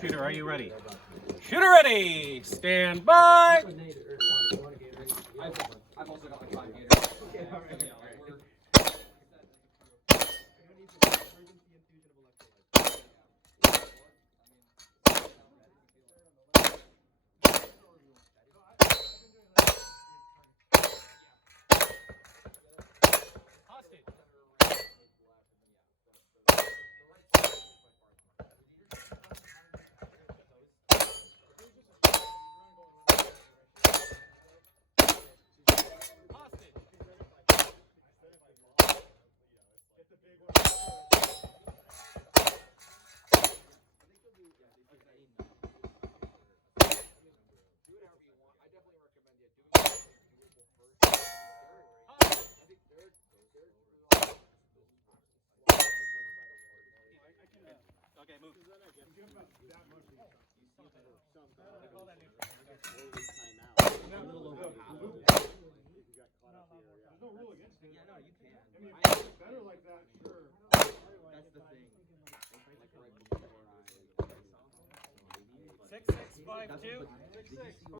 Shooter, are you ready? Shooter ready! Stand by! I've also got like 5 gators. Okay, all right. Okay, move. Better like that, sure. That's the thing. Like right before I. 6-6-5-2.